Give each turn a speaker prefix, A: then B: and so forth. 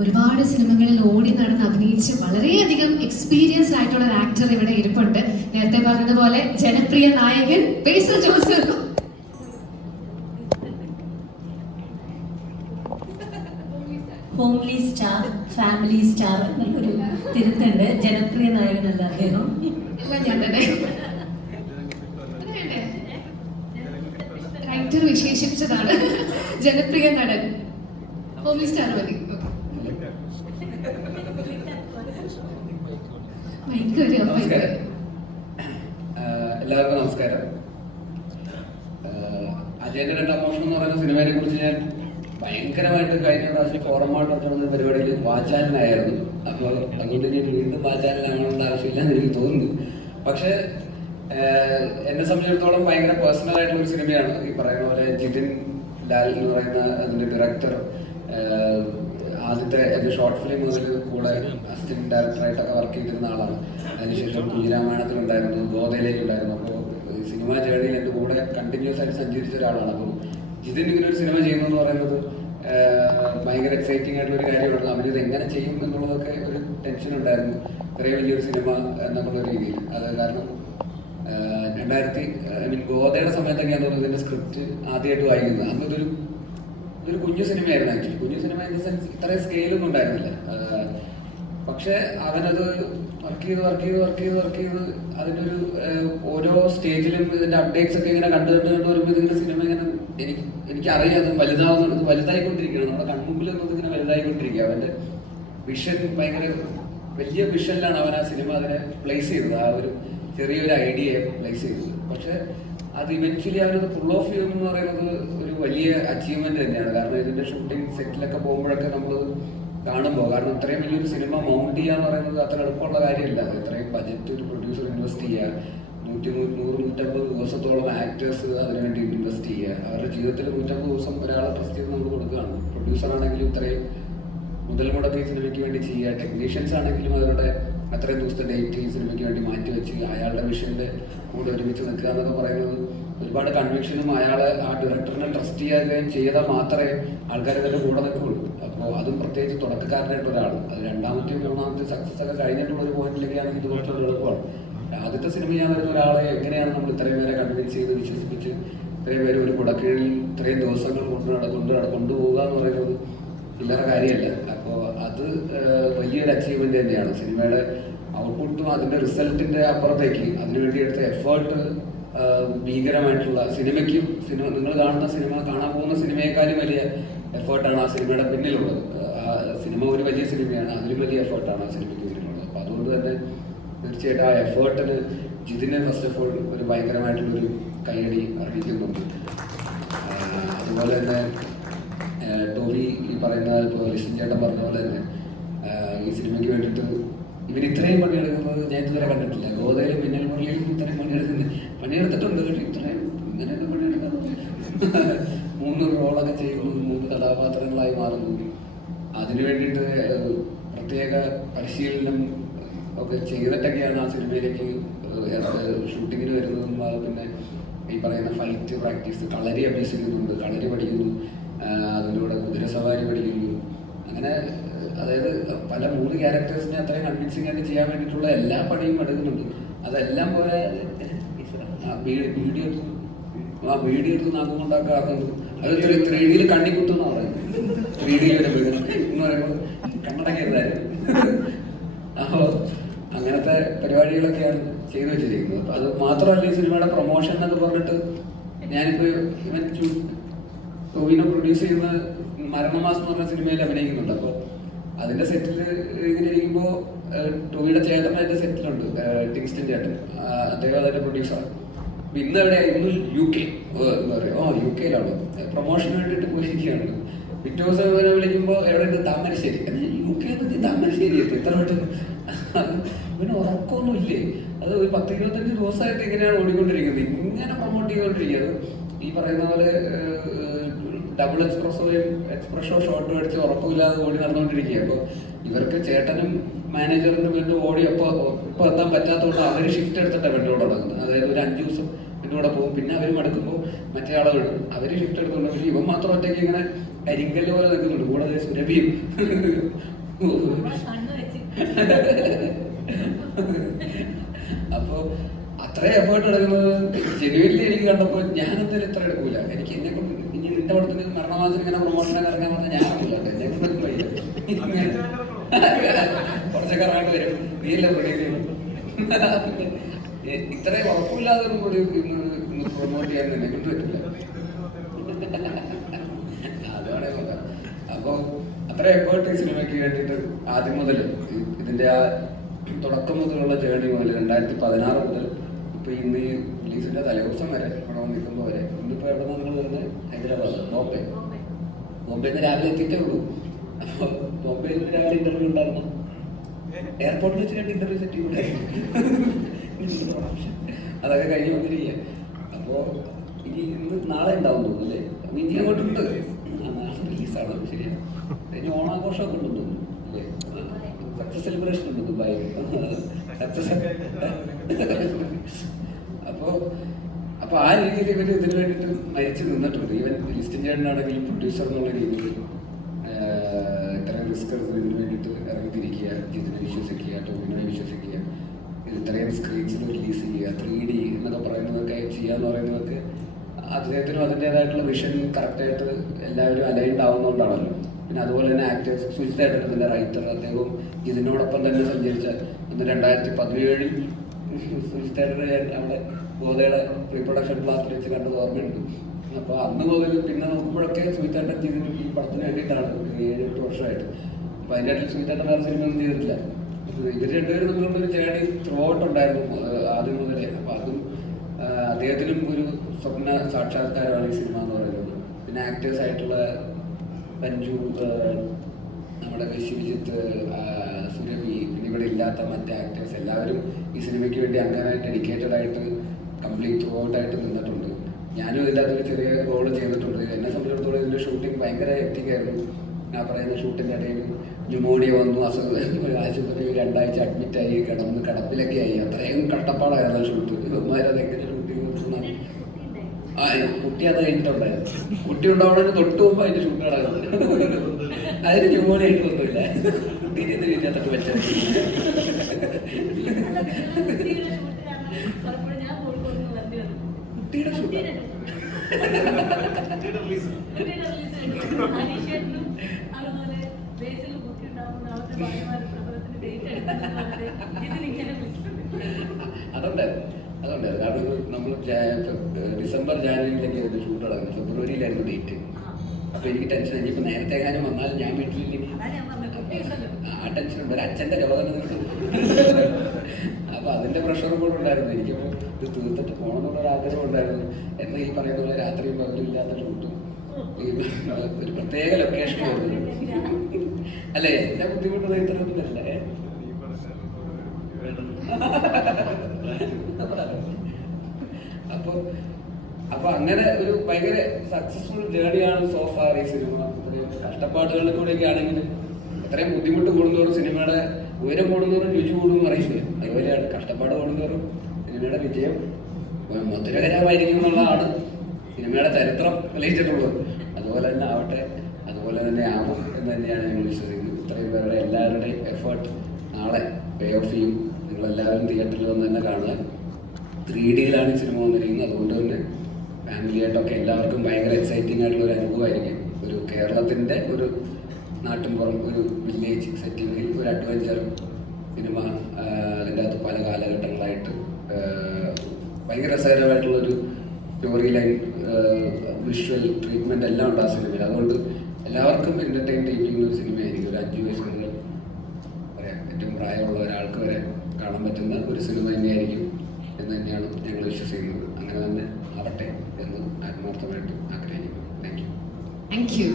A: ഒരുപാട് സിനിമകളിൽ ഓടി നടന്ന് അഭിനയിച്ച് വളരെയധികം എക്സ്പീരിയൻസ്ഡ് ആയിട്ടുള്ള ഒരു ആക്ടർ ഇവിടെ ഇരിപ്പുണ്ട്. നേരത്തെ പറഞ്ഞതുപോലെ ജനപ്രിയ നായകൻ Basil Joseph
B: homely star family star എന്നൊരു തിരുത്തുണ്ട്. ജനപ്രിയ നായകനല്ല അദ്ദേഹം.
A: ഞാൻ തന്നെ റൈറ്റർ വിശേഷിപ്പിച്ചതാണ്. ജനപ്രിയ നടൻ. മതി.
C: എല്ലാവർക്കും നമസ്കാരം. അജയന്റെ രണ്ടാം മോഷണം എന്ന് പറയുന്ന സിനിമയെ കുറിച്ച് ഞാൻ ഭയങ്കരമായിട്ട് കഴിഞ്ഞ പ്രാവശ്യം ഫോറം മാൾ നടത്തുന്ന പരിപാടിയിൽ വാചാലനായിരുന്നു. അപ്പോൾ അതുകൊണ്ട് ഇനി വീണ്ടും വാചാലനാകേണ്ട ആവശ്യമില്ല എന്ന് എനിക്ക് തോന്നുന്നു. പക്ഷേ എന്നെ സംബന്ധിച്ചിടത്തോളം ഭയങ്കര പേഴ്സണൽ ആയിട്ടുള്ള ഒരു സിനിമയാണ്. ഈ പറയുന്ന പോലെ ജിതിൻ ലാൽ എന്ന് പറയുന്ന അതിന്റെ ഡയറക്ടർ ആദ്യത്തെ എന്റെ ഷോർട്ട് ഫിലിം മുതൽ കൂടെ അസിസ്റ്റന്റ് ഡയറക്ടറായിട്ടൊക്കെ വർക്ക് ചെയ്തിരുന്ന ആളാണ്. അതിനുശേഷം കുഞ്ഞിരാമായണത്തിലുണ്ടായിരുന്നു ഗോതയിലേക്കുണ്ടായിരുന്നു അപ്പോൾ സിനിമ ജേണിയിൽ എന്റെ കൂടെ കണ്ടിന്യൂസ് ആയിട്ട് സഞ്ചരിച്ച ഒരാളാണ്. അപ്പോൾ ജിതിൻ ഇങ്ങനെ ഒരു സിനിമ ചെയ്യുന്നു എന്ന് പറയുന്നത് ഭയങ്കര എക്സൈറ്റിംഗ് ആയിട്ടുള്ള ഒരു കാര്യമാണ് അവരിത് എങ്ങനെ ചെയ്യും എന്നുള്ളതൊക്കെ ഒരു ടെൻഷൻ ഉണ്ടായിരുന്നു. ഇത്രയും വലിയൊരു സിനിമ എന്നുള്ള രീതിയിൽ. അത് കാരണം രണ്ടായിരത്തി ഐ മീൻ ഗോതയുടെ സമയത്തൊക്കെയാണ് തോന്നുന്നത് ഇതിന്റെ സ്ക്രിപ്റ്റ് ആദ്യമായിട്ട് വായിക്കുന്നത്. അന്ന് ഇതൊരു കുഞ്ഞു സിനിമയായിരുന്നു. ആക്ച്വലി കുഞ്ഞു സിനിമ ഇൻ ദ സെൻസ് ഇത്രയും സ്കെയിലൊന്നും ഉണ്ടായിരുന്നില്ല. പക്ഷെ അവനത് വർക്ക് ചെയ്ത് വർക്ക് ചെയ്ത് വർക്ക് ചെയ്ത് വർക്ക് ചെയ്ത് അതിന്റെ ഒരു ഓരോ സ്റ്റേജിലും ഇതിന്റെ അപ്ഡേറ്റ്സ് ഒക്കെ ഇങ്ങനെ കണ്ടു കണ്ട് കണ്ട് വരുമ്പോൾ ഇതിന്റെ സിനിമ ഇങ്ങനെ എനിക്ക് എനിക്കറിയാം അത് വലുതാവുന്നുണ്ട് വലുതായിക്കൊണ്ടിരിക്കുകയാണ്. നമ്മുടെ കൺമുമ്പിൽ നിന്നത് ഇങ്ങനെ വലുതായിക്കൊണ്ടിരിക്കുക അവന്റെ വിഷൻ ഭയങ്കര വലിയ വിഷനിലാണ് അവൻ ആ സിനിമ അതിനെ പ്ലേസ് ചെയ്തത്. ആ ഒരു ചെറിയൊരു ഐഡിയയെ പ്ലേസ് ചെയ്തത്. പക്ഷെ അത് ഇവൻച്വലി അവരത് ഫുൾ ഓഫ് ചെയ്തു എന്ന് പറയുന്നത് ഒരു വലിയ അച്ചീവ്മെന്റ് തന്നെയാണ്. കാരണം ഇതിന്റെ ഷൂട്ടിംഗ് സെറ്റിലൊക്കെ പോകുമ്പോഴൊക്കെ നമ്മൾ കാണുമ്പോൾ കാരണം ഇത്രയും വലിയൊരു സിനിമ മൗണ്ട് ചെയ്യുക എന്ന് പറയുന്നത് അത്ര എളുപ്പമുള്ള കാര്യമല്ല. ഇത്രയും ബജറ്റ് ഒരു പ്രൊഡ്യൂസർ ഇൻവെസ്റ്റ് ചെയ്യുക നൂറ്റി നൂറ് നൂറ്റമ്പത് ദിവസത്തോളം ആക്ടേഴ്സ് അതിനുവേണ്ടി ഇൻവെസ്റ്റ് ചെയ്യുക. അവരുടെ ജീവിതത്തിൽ നൂറ്റമ്പത് ദിവസം ഒരാളെ ട്രസ്റ്റ് ചെയ്ത് നമ്മൾ കൊടുക്കുകയാണ്. പ്രൊഡ്യൂസർ ആണെങ്കിലും ഇത്രയും മുതൽ മുടക്കി സിനിമയ്ക്ക് വേണ്ടി ചെയ്യുക ടെക്നീഷ്യൻസ് ആണെങ്കിലും അവരുടെ അത്രയും ദിവസത്തെ ഡേറ്റ് ഈ സിനിമയ്ക്ക് വേണ്ടി മാറ്റി വെച്ച് അയാളുടെ വിഷയന്റെ കൂടെ ഒരുമിച്ച് നിൽക്കുക എന്നൊക്കെ പറയുന്നത് ഒരുപാട് കൺവിക്ഷനും അയാൾ ആ ഡയറക്ടറിനെ ട്രസ്റ്റ് ചെയ്യുകയും ചെയ്താൽ മാത്രമേ ആൾക്കാർ ഇതിന്റെ കൂടെ നിൽക്കുകയുള്ളൂ. അപ്പോൾ അതും പ്രത്യേകിച്ച് തുടക്കക്കാരനായിട്ട് ഒരാൾ. അത് രണ്ടാമത്തെയും മൂന്നാമത്തെ സക്സസ് ഒക്കെ കഴിഞ്ഞിട്ടുള്ള ഒരു പോയിന്റിലേക്കാണ് ഇത് കുറച്ചുകൂടെ എളുപ്പമാണ്. ആദ്യത്തെ സിനിമ ഞാൻ വരുന്ന ഒരാളെ എങ്ങനെയാണ് നമ്മൾ ഇത്രയും പേരെ കൺവിൻസ് ചെയ്ത് വിശ്വസിപ്പിച്ച് ഇത്രയും പേര് ഒരു കുടക്കീഴിൽ ഇത്രയും ദിവസങ്ങൾ കൊണ്ട് നട കൊണ്ട് കൊണ്ടുപോകുക എന്ന് പറയുന്നത് ചില്ലറ കാര്യമല്ല. അപ്പോൾ അത് വലിയൊരു അച്ചീവ്മെന്റ് തന്നെയാണ്. സിനിമയുടെ ഔട്ട്പുട്ടും അതിന്റെ റിസൾട്ടിന്റെ അപ്പുറത്തേക്ക് അതിനുവേണ്ടി എടുത്ത എഫേർട്ട് ഭീകരമായിട്ടുള്ള സിനിമയ്ക്കും സിനിമ നിങ്ങൾ കാണുന്ന സിനിമ കാണാൻ പോകുന്ന സിനിമയെക്കാളും വലിയ എഫേർട്ടാണ് ആ സിനിമയുടെ പിന്നിലുള്ളത്. സിനിമ ഒരു വലിയ സിനിമയാണ് അതിലും വലിയ എഫേർട്ടാണ് ആ സിനിമയ്ക്ക് പിന്നിലുള്ളത്. അപ്പോൾ അതുകൊണ്ട് തന്നെ തീർച്ചയായിട്ടും ആ എഫേർട്ടിന് ജിതിന് ഫസ്റ്റ് ഓഫ് ഓൾ ഒരു ഭയങ്കരമായിട്ടുള്ളൊരു കൈയടി അർഹിക്കുന്നുണ്ട്. അതുപോലെ തന്നെ ടോബി ഈ പറയുന്ന ഇപ്പോൾ ലിഷൻ ചേട്ടൻ പറഞ്ഞ പോലെ തന്നെ ഈ സിനിമയ്ക്ക് വേണ്ടിയിട്ട് ഇവർ ഇത്രയും പണിയെടുക്കുന്നത് ഞാൻ ഇതുവരെ കണ്ടിട്ടില്ല. ഗോതയിലും മിന്നൽ മുരളിയിലും ഇത്രയും പണിയെടുക്കുന്നത് പണിയെടുത്തിട്ടുണ്ട് പക്ഷേ ഇത്രയും ഇങ്ങനെയൊക്കെ പണിയെടുക്കുന്നത് മൂന്ന് റോളൊക്കെ ചെയ്യുന്നു മൂന്ന് കഥാപാത്രങ്ങളായി മാറുന്നു. അതിനു വേണ്ടിയിട്ട് പ്രത്യേക പരിശീലനം ഒക്കെ ചെയ്തിട്ടൊക്കെയാണ് ആ സിനിമയിലേക്ക് ഷൂട്ടിങ്ങിന് വരുന്നതും പിന്നെ ഈ പറയുന്ന ഫൈറ്റ് പ്രാക്ടീസ് കളരി അഭ്യസിക്കുന്നുണ്ട് കളരി പഠിക്കുന്നു. അതിലൂടെ കുതിര സവാരി പഠിക്കുന്നു. അങ്ങനെ അതായത് പല മൂന്ന് ക്യാരക്ടേഴ്സിനെ അത്രയും കൺവിൻസിങ് ആയിട്ട് ചെയ്യാൻ വേണ്ടിയിട്ടുള്ള എല്ലാ പണിയും എടുക്കുന്നുണ്ട് അതെല്ലാം പോലെ വീഡിയോ ആ വീഡിയോ എടുത്ത് നാക്കും കൊണ്ടൊക്കെ ആക്കുന്നു അത് ത്രീ ഡിയിൽ കണ്ണി കുത്തുന്ന പറയുന്നത് ത്രീ വരുമ്പോൾ എന്ന് പറയുമ്പോൾ കണ്ണടക്കരുതായിരുന്നു അപ്പോൾ അങ്ങനത്തെ പരിപാടികളൊക്കെയാണ് ചെയ്തു വെച്ചിരിക്കുന്നത്. അത് മാത്രമല്ല ഈ സിനിമയുടെ പ്രൊമോഷൻ എന്നൊക്കെ പറഞ്ഞിട്ട് ഞാനിപ്പോ ഇവൻ ടോവിനോ പ്രൊഡ്യൂസ് ചെയ്യുന്ന മരണമാസം എന്ന് പറഞ്ഞ സിനിമയിൽ അഭിനയിക്കുന്നുണ്ട്. അപ്പോൾ അതിന്റെ സെറ്റിൽ ഇങ്ങനെ ഇരിക്കുമ്പോൾ ടോവിയുടെ ചേട്ടൻ അതിന്റെ സെറ്റിലുണ്ട്. ടിങ്സ്റ്റൻ ചേട്ടൻ. അദ്ദേഹം അതിന്റെ പ്രൊഡ്യൂസറാണ് ഇന്ന് എവിടെ? ഇന്ന് യു കെ ഓ യു കെയിലാണ് പ്രൊമോഷന് വേണ്ടിയിട്ട് പോയിരിക്കുകയാണ്. പിറ്റേ ഇവരെ വിളിക്കുമ്പോൾ എവിടെ? ഉണ്ട് താമരശ്ശേരി. യു കെ താമരശ്ശേരി എത്തി എത്ര പിന്നെ ഉറക്കമൊന്നും ഇല്ലേ? അത് ഒരു പത്ത് ഇരുപത്തഞ്ച് ദിവസമായിട്ട് ഇങ്ങനെയാണ് ഓടിക്കൊണ്ടിരിക്കുന്നത്. ഇങ്ങനെ പ്രൊമോട്ട് ചെയ്തുകൊണ്ടിരിക്കുക അത് ഈ പറയുന്ന പോലെ ഡബിൾ എക്സ്പ്രസോയും എക്സ്പ്രഷോ ഷോട്ടും അടിച്ച് ഉറക്കമില്ലാതെ ഓടി നടന്നുകൊണ്ടിരിക്കുക അപ്പോൾ ഇവർക്ക് ചേട്ടനും മാനേജറിനും വേണ്ടി ഓടി അപ്പോൾ ഇപ്പോൾ എത്താൻ പറ്റാത്തതുകൊണ്ട് അവർ ഷിഫ്റ്റ് എടുത്തിട്ടാണ് വെള്ളോട് നടക്കുന്നത്. അതായത് ഒരു അഞ്ച് ദിവസം ഇതിന്റെ കൂടെ പോകും. പിന്നെ അവർ മടുക്കുമ്പോൾ മറ്റേ ആളെ വിടും. അവർ ഷിഫ്റ്റ് എടുക്കുന്നുണ്ട് പക്ഷേ ഇവൻ മാത്രം ഒറ്റയ്ക്ക് ഇങ്ങനെ കരിങ്കല്ല് പോലെ നിൽക്കുന്നുണ്ട്. കൂടെ ദേ സുരഭിയും. അപ്പോൾ അത്രയും എഫേർട്ട് എടുക്കുന്നത് ജനുവനിൽ എനിക്ക് കണ്ടപ്പോൾ ഞാൻ എന്തായാലും ഇത്ര എടുക്കൂല. എനിക്ക് എന്നെ കൊണ്ട് ഇനി നിന്റെ പടത്തിന് മരണമാസം ഇങ്ങനെ പ്രൊമോഷനൊക്കെ ഇറങ്ങാൻ പറഞ്ഞാൽ വയ്യ കുറച്ചൊക്കെ ഇറങ്ങാണ്ട് വരും. നീയല്ലേ പ്രൊഡ്യൂസ് ഇത്രയും ഉറപ്പില്ലാതെ ഒരു കൂടി ഇന്ന് പ്രൊമോട്ട് ചെയ്യാൻ എന്നെ കൊണ്ട് പറ്റില്ല. അതാണ് നോക്കാം അപ്പൊ അത്ര എഫേർട്ട് സിനിമയ്ക്ക് വേണ്ടിയിട്ട് ആദ്യം മുതൽ ഇതിന്റെ ആ തുടക്കം മുതലുള്ള ജേണി മുതൽ രണ്ടായിരത്തി പതിനാറ് മുതൽ ഇപ്പൊ ഇന്ന് ഈ റിലീസിന്റെ തലേദിവസം വരെ അവിടെ നിൽക്കുമ്പോൾ വരെ ഇന്നിപ്പോ എവിടെ നിന്ന് നിങ്ങൾ വരുന്നത് ഹൈദരാബാദ് ബോംബെ. ബോംബെ നിന്ന് രാവിലെ എത്തിയിട്ടേ ഉള്ളൂ. അപ്പൊ ബോംബെയിൽ നിന്ന് രാവിലെ ഇന്റർവ്യൂ ഉണ്ടായിരുന്നു. എയർപോർട്ടിൽ വെച്ച് രണ്ട് ഇന്റർവ്യൂ സെറ്റ് അതൊക്കെ കഴിഞ്ഞ് വന്നിരിക്കുക അപ്പോ ഇനി ഇന്ന് നാളെ ഉണ്ടാവും തോന്നുന്നു അല്ലേ? ഇനി അങ്ങോട്ടുണ്ട് നാളെ റിലീസാണ്. ശരിയാ. കഴിഞ്ഞ ഓണാഘോഷമൊക്കെ ഉണ്ടെന്ന് തോന്നുന്നു സക്സസ് സെലിബ്രേഷൻ ഉണ്ട് ദുബായിൽ അപ്പോ അപ്പൊ ആ രീതിയിൽ ഇവർ ഇതിനു വേണ്ടിയിട്ട് മരിച്ചു നിന്നിട്ടുണ്ട്. ഈവൻ ലിസ്റ്റിൻ ചേട്ടനാണെങ്കിലും പ്രൊഡ്യൂസർ എന്നുള്ള രീതിയിൽ ഇത്രയും റിസ്ക് എടുത്ത് ഇതിനു വേണ്ടിയിട്ട് ഇറങ്ങിത്തിരിക്കുക ജിതിനെ വിശ്വസിക്കുക ടോമിനെ വിശ്വസിക്കുക ഇത് ഇത്രയും സ്ക്രീൻസിൽ റിലീസ് ചെയ്യുക ത്രീ ഡി എന്നൊക്കെ പറയുന്നതൊക്കെ ചെയ്യുക എന്ന് പറയുന്നതൊക്കെ അദ്ദേഹത്തിനും അതിന്റെതായിട്ടുള്ള വിഷൻ കറക്റ്റായിട്ട് എല്ലാവരും അലൈൻഡ് ആവുന്നതുകൊണ്ടാണല്ലോ. പിന്നെ അതുപോലെ തന്നെ ആക്ടേഴ്സ് സുജിതായിട്ട് തന്നെ റൈറ്റർ അദ്ദേഹവും ഇതിനോടൊപ്പം തന്നെ സഞ്ചരിച്ച അന്ന് രണ്ടായിരത്തി പതിനേഴിൽ സുജിതായിട്ട് അവിടെ ഗോതയുടെ പ്രീപ്രൊഡക്ഷൻ ക്ലാസ്സിൽ വെച്ച് കണ്ടത് ഓർമ്മയുണ്ട്. അപ്പോൾ അന്ന് മുതൽ പിന്നെ നോക്കുമ്പോഴൊക്കെ സുജിതായിട്ട് ചെയ്തിട്ട് ഈ പടത്തിന് വേണ്ടിയിട്ടാണ്. ഏഴ് എട്ട് വർഷമായിട്ട്. അപ്പോൾ അതിന്റെ ഇടയിൽ സുജിതാട്ടൻ വേറെ സിനിമ ഒന്നും ചെയ്തിട്ടില്ല. ഇവർ രണ്ടുപേരും ഒരു ജേണി ത്രൂ ഔട്ട് ഉണ്ടായിരുന്നു ആദ്യം മുതലേ. അപ്പോൾ അതും അദ്ദേഹത്തിനും ഒരു സ്വപ്ന സാക്ഷാത്കാരമാണ് ഈ സിനിമ എന്ന് പറയുന്നത്. പിന്നെ ആക്ടേഴ്സ് ആയിട്ടുള്ള പഞ്ചു നമ്മുടെ വിശ്വജിത്ത് സുരഭി പിന്നെ ഇവിടെ ഇല്ലാത്ത മറ്റേ ആക്ടേഴ്സ് എല്ലാവരും ഈ സിനിമയ്ക്ക് വേണ്ടി അങ്ങനെ ഡെഡിക്കേറ്റഡ് ആയിട്ട് കംപ്ലീറ്റ് ത്രൂ ഔട്ട് ആയിട്ട് നിന്നിട്ടുണ്ട്. ഞാനും ഇതിന്റെ ഒരു ചെറിയ റോൾ ചെയ്തിട്ടുണ്ട്. എന്നെ സംബന്ധിച്ചിടത്തോളം ഇതിന്റെ ഷൂട്ടിംഗ് ഭയങ്കര എത്തിക്കായിരുന്നു ഞാൻ പറയുന്ന ഷൂട്ടിന്റെ ഇടയിൽ ന്യൂമോണിയ വന്നു അസുഖം ആശുപത്രിയിൽ രണ്ടാഴ്ച അഡ്മിറ്റായി കിടന്ന് കിടപ്പിലൊക്കെ ആയി. അത്രയും കട്ടപ്പാടായിരുന്നു ഷൂട്ട് ഇവന്മാരത് എങ്ങനെ ആ കുട്ടി അത് കഴിഞ്ഞിട്ടുണ്ടായിരുന്നു. കുട്ടി ഉണ്ടാവണതിന് തൊട്ട് മുമ്പ് അതിന്റെ ഷൂട്ട് നടക്കുന്നത് അതിന് ന്യൂമോണിയ ആയിട്ട് ഒന്നുമില്ല. കുട്ടീനെ ഇത് ഇതിനകത്തൊക്കെ വെച്ചത് കുട്ടിയുടെ ഷൂട്ട് അതുണ്ടായിരുന്നു അതുണ്ടായിരുന്നു കാരണം ഡിസംബർ ജാനുവരിയിലൊക്കെ ആയിരുന്നു ഷൂട്ട് നടക്കുന്നത് ഫെബ്രുവരിയിലായിരുന്നു ഡേറ്റ്. അപ്പൊ എനിക്ക് ടെൻഷൻ ഇനിയിപ്പോ നേരത്തെ കാര്യം വന്നാൽ ഞാൻ വീട്ടിലില്ലെങ്കിൽ ആ ടെൻഷൻ ഉണ്ട്. ഒരു അച്ഛന്റെ രോഗം അപ്പൊ അതിന്റെ പ്രഷറും കൂടെ ഉണ്ടായിരുന്നു. എനിക്കിപ്പോ ഇത് തീർത്തിട്ട് പോകണം എന്നുള്ള ഒരു ആഗ്രഹം ഉണ്ടായിരുന്നു. എന്നാൽ ഈ പറയുന്ന പോലെ രാത്രിയും പകലില്ലാത്ത ഷൂട്ടും ഒരു പ്രത്യേക ലൊക്കേഷൻ ആയിരുന്നു. അല്ലേ? എന്റെ ബുദ്ധിമുട്ട് ഇത്രയൊന്നും അല്ലേ അപ്പൊ അപ്പൊ അങ്ങനെ ഒരു ഭയങ്കര സക്സസ്ഫുൾ ജേണിയാണ് സോഫാർ ഈ സിനിമ കഷ്ടപ്പാടുകളിൽ കൂടെയൊക്കെ ആണെങ്കിൽ അത്രയും ബുദ്ധിമുട്ട് കൂടുന്നതോറും സിനിമയുടെ ഉയരം കൂടുന്നതോറും രുചി കൂടും പറയുന്നത് അതുപോലെയാണ് കഷ്ടപ്പാട് കൂടുന്നതോറും സിനിമയുടെ വിജയം മധുരകരമായിരിക്കും എന്നുള്ളതാണ് സിനിമയുടെ ചരിത്രം തെളിയിച്ചിട്ടുള്ളത്. അതുപോലെ തന്നെ ആവട്ടെ അതുപോലെ തന്നെ ആവും എന്ന് തന്നെയാണ് ഞങ്ങൾ വിശ്വസിക്കുന്നത്. ഇത്രയും പേരുടെ എല്ലാവരുടെയും എഫേർട്ട് നാളെ പേ ഓഫ് ചെയ്യും. നിങ്ങളെല്ലാവരും തിയേറ്ററിൽ വന്ന് തന്നെ കാണുക. ത്രീ ഡിയിലാണ് സിനിമ വന്നിരിക്കുന്നത്. അതുകൊണ്ട് തന്നെ ഫാമിലി ആയിട്ടൊക്കെ എല്ലാവർക്കും ഭയങ്കര എക്സൈറ്റിംഗ് ആയിട്ടുള്ള ഒരു അനുഭവമായിരിക്കും. ഒരു കേരളത്തിന്റെ ഒരു നാട്ടിൻപുറം ഒരു വില്ലേജ് സെറ്റിങ്ങിൽ ഒരു അഡ്വഞ്ചർ സിനിമ അതിന്റെ അകത്ത് പല കാലഘട്ടങ്ങളായിട്ട് ഭയങ്കര രസകരമായിട്ടുള്ളൊരു സ്റ്റോറി ലൈൻ വിഷ്വൽ ട്രീറ്റ്മെന്റ് എല്ലാം ഉണ്ട് ആ സിനിമയിൽ. അതുകൊണ്ട് എല്ലാവർക്കും എന്റർടൈൻ ചെയ്യിപ്പിക്കുന്ന ഒരു സിനിമയായിരിക്കും. ഒരു അഞ്ച് വയസ്സ് മുതൽ പറയാം ഏറ്റവും പ്രായമുള്ള ഒരാൾക്ക് വരെ കാണാൻ പറ്റുന്ന ഒരു സിനിമ തന്നെയായിരിക്കും. എന്ന് തന്നെയാണ് ഞങ്ങൾ വിശ്വസിക്കുന്നത്. അങ്ങനെ തന്നെ ആവട്ടെ എന്ന് ആത്മാർത്ഥമായിട്ട് ആഗ്രഹിക്കുന്നു. Thank you
A: thank you